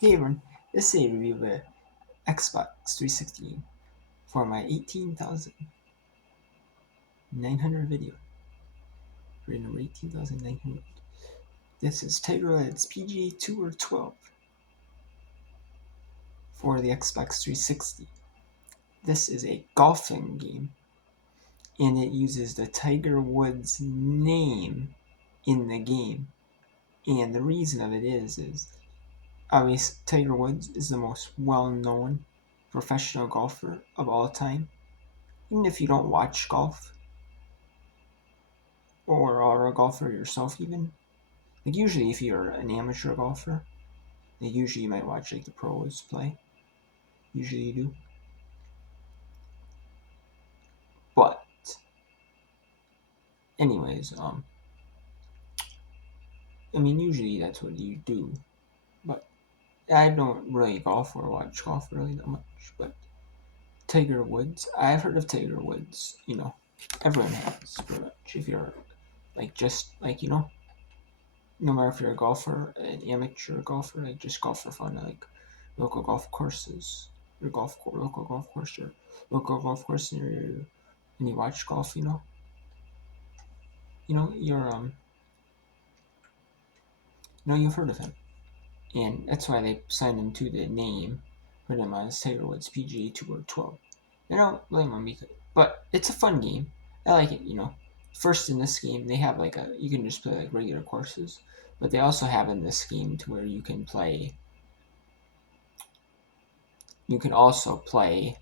Hey everyone, this is a review of a Xbox 360 for my 18,900 video. Video number 18,900. This is Tiger Woods PGA Tour 12 for the Xbox 360. This is a golfing game, and it uses the Tiger Woods name in the game. And the reason of it is obviously Tiger Woods is the most well-known professional golfer of all time. Even if you don't watch golf, or are a golfer yourself even, like usually if you're an amateur golfer, like usually you might watch like the pros play. Usually you do. But anyways, I mean usually that's what you do. But I don't really golf or watch golf really that much. But Tiger Woods, I've heard of Tiger Woods, everyone has pretty much. If you're like just like no matter if you're a golfer, an amateur golfer, like just golf for fun, like local golf courses, your local golf course, your local golf course, and you watch golf, you've heard of him, and that's why they signed him to the name, put him on as Tiger Woods PGA Tour 12. I don't blame him but it's a fun game. I like it, First in this game, they have you can just play like regular courses, but they also have in this game to where you can play. You can also play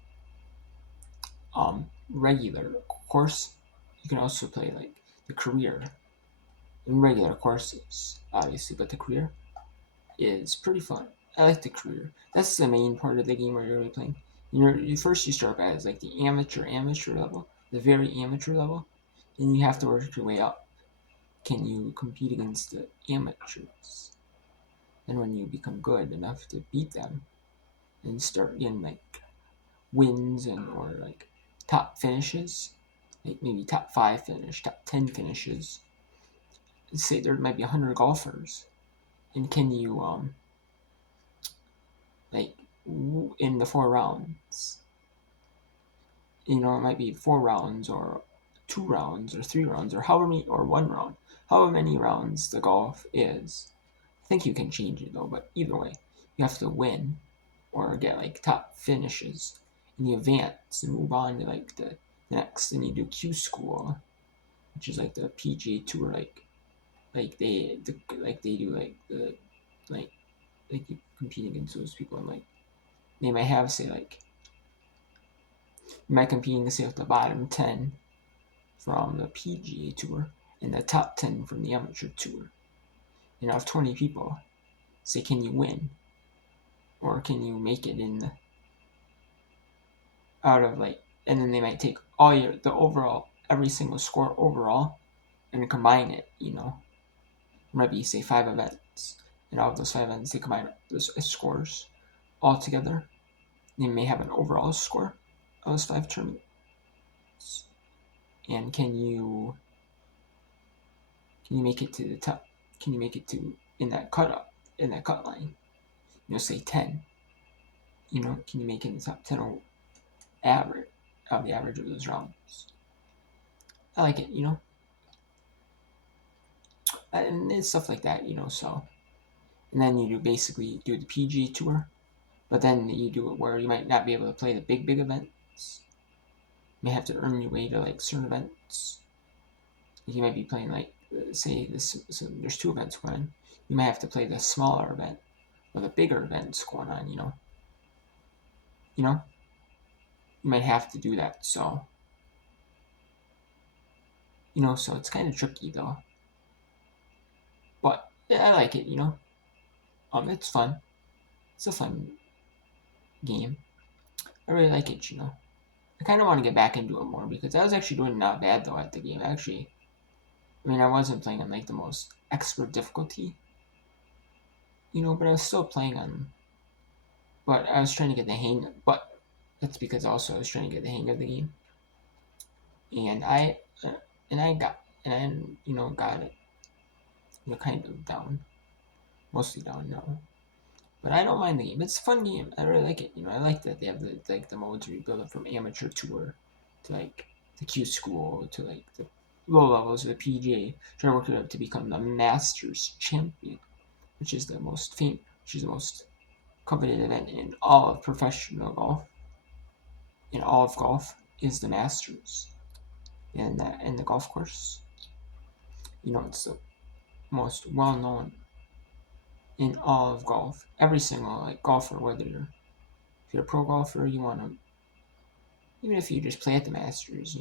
regular course. You can also play like the career in regular courses, obviously, but the career is pretty fun. I like the career. That's the main part of the game where you're really playing. You start as like the amateur level, the very amateur level, and you have to work your way up. Can you compete against the amateurs? And when you become good enough to beat them, and start getting like wins or like top finishes, like maybe top 5 finish, top 10 finishes. Say there might be 100 golfers, and can you like in the 4 rounds, it might be 4 rounds or 2 rounds or 3 rounds or however many, or 1 round, however many rounds the golf is. I think you can change it though, but either way, you have to win or get like top finishes, and you advance and move on to like the next, and you do Q school, which is like the PGA Tour, they do like you compete against those people, and like they might have say like you might compete against say with the bottom 10 from the PGA Tour and the top 10 from the amateur tour. Out of 20 people, say can you win, or can you make it in the out of like, and then they might take all the overall, every single score overall, and combine it. Maybe say 5 events, and out of those 5 events they combine the scores all together. They may have an overall score of those 5 tournaments. And can you make it to the top? Can you make it to in that cut line? Say 10. Can you make it in the top 10 or average of the average of those rounds? I like it, and it's stuff like that, So, and then you basically do the PGA Tour, but then you do it where you might not be able to play the big events. You may have to earn your way to like certain events. You might be playing like say this. So there's 2 events going on. You might have to play the smaller event or the bigger events going on. You might have to do that. So so it's kind of tricky though. But yeah, I like it. It's fun. It's a fun game. I really like it. I kind of want to get back into it more because I was actually doing not bad though at the game. I wasn't playing on like the most expert difficulty, but I was still playing on. But I was trying to get the hang. But that's because also I was trying to get the hang of the game, and I got got it, kind of down, mostly down now. But I don't mind the game. It's a fun game. I really like it. I like that they have the modes where you build up from amateur tour to like the Q school to like the low levels of the PGA, trying to work it up to become the Masters champion, which is the most coveted event in all of professional golf. In all of golf is the Masters, and that in the golf course. It's the most well known in all of golf. Every single like golfer, whether if you're a pro golfer, you want to, even if you just play at the Masters,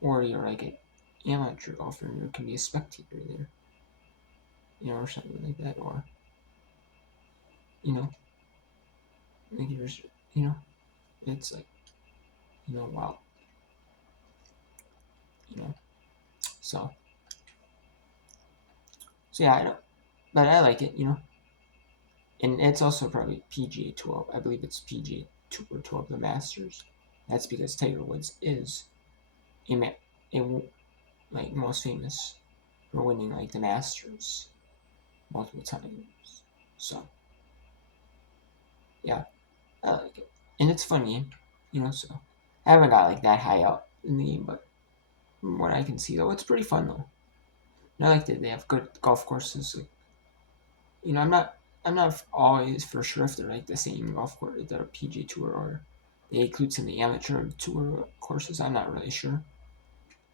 or you're like an amateur golfer, you can be a spectator there, or something like that, or you know, like you're, it's like, wow, you know, so yeah, I don't, but I like it, and it's also probably PGA 12. I believe it's PGA Tour 12, the Masters. That's because Tiger Woods is a like most famous for winning like the Masters multiple times. So yeah, I like it, and it's a fun game, So I haven't got like that high up in the game, but from what I can see though, it's pretty fun though. And I like that they have good golf courses. Like, I'm not always for sure if they're like the same golf course, the PGA Tour, or they include some of the amateur tour courses. I'm not really sure,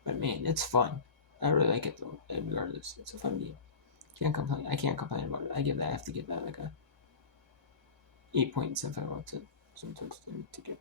but man, it's fun. I really like it though. Regardless, it's a fun game. Can't complain. I can't complain about it. I have to give that like a 8.75 out of 10. Sometimes I need to get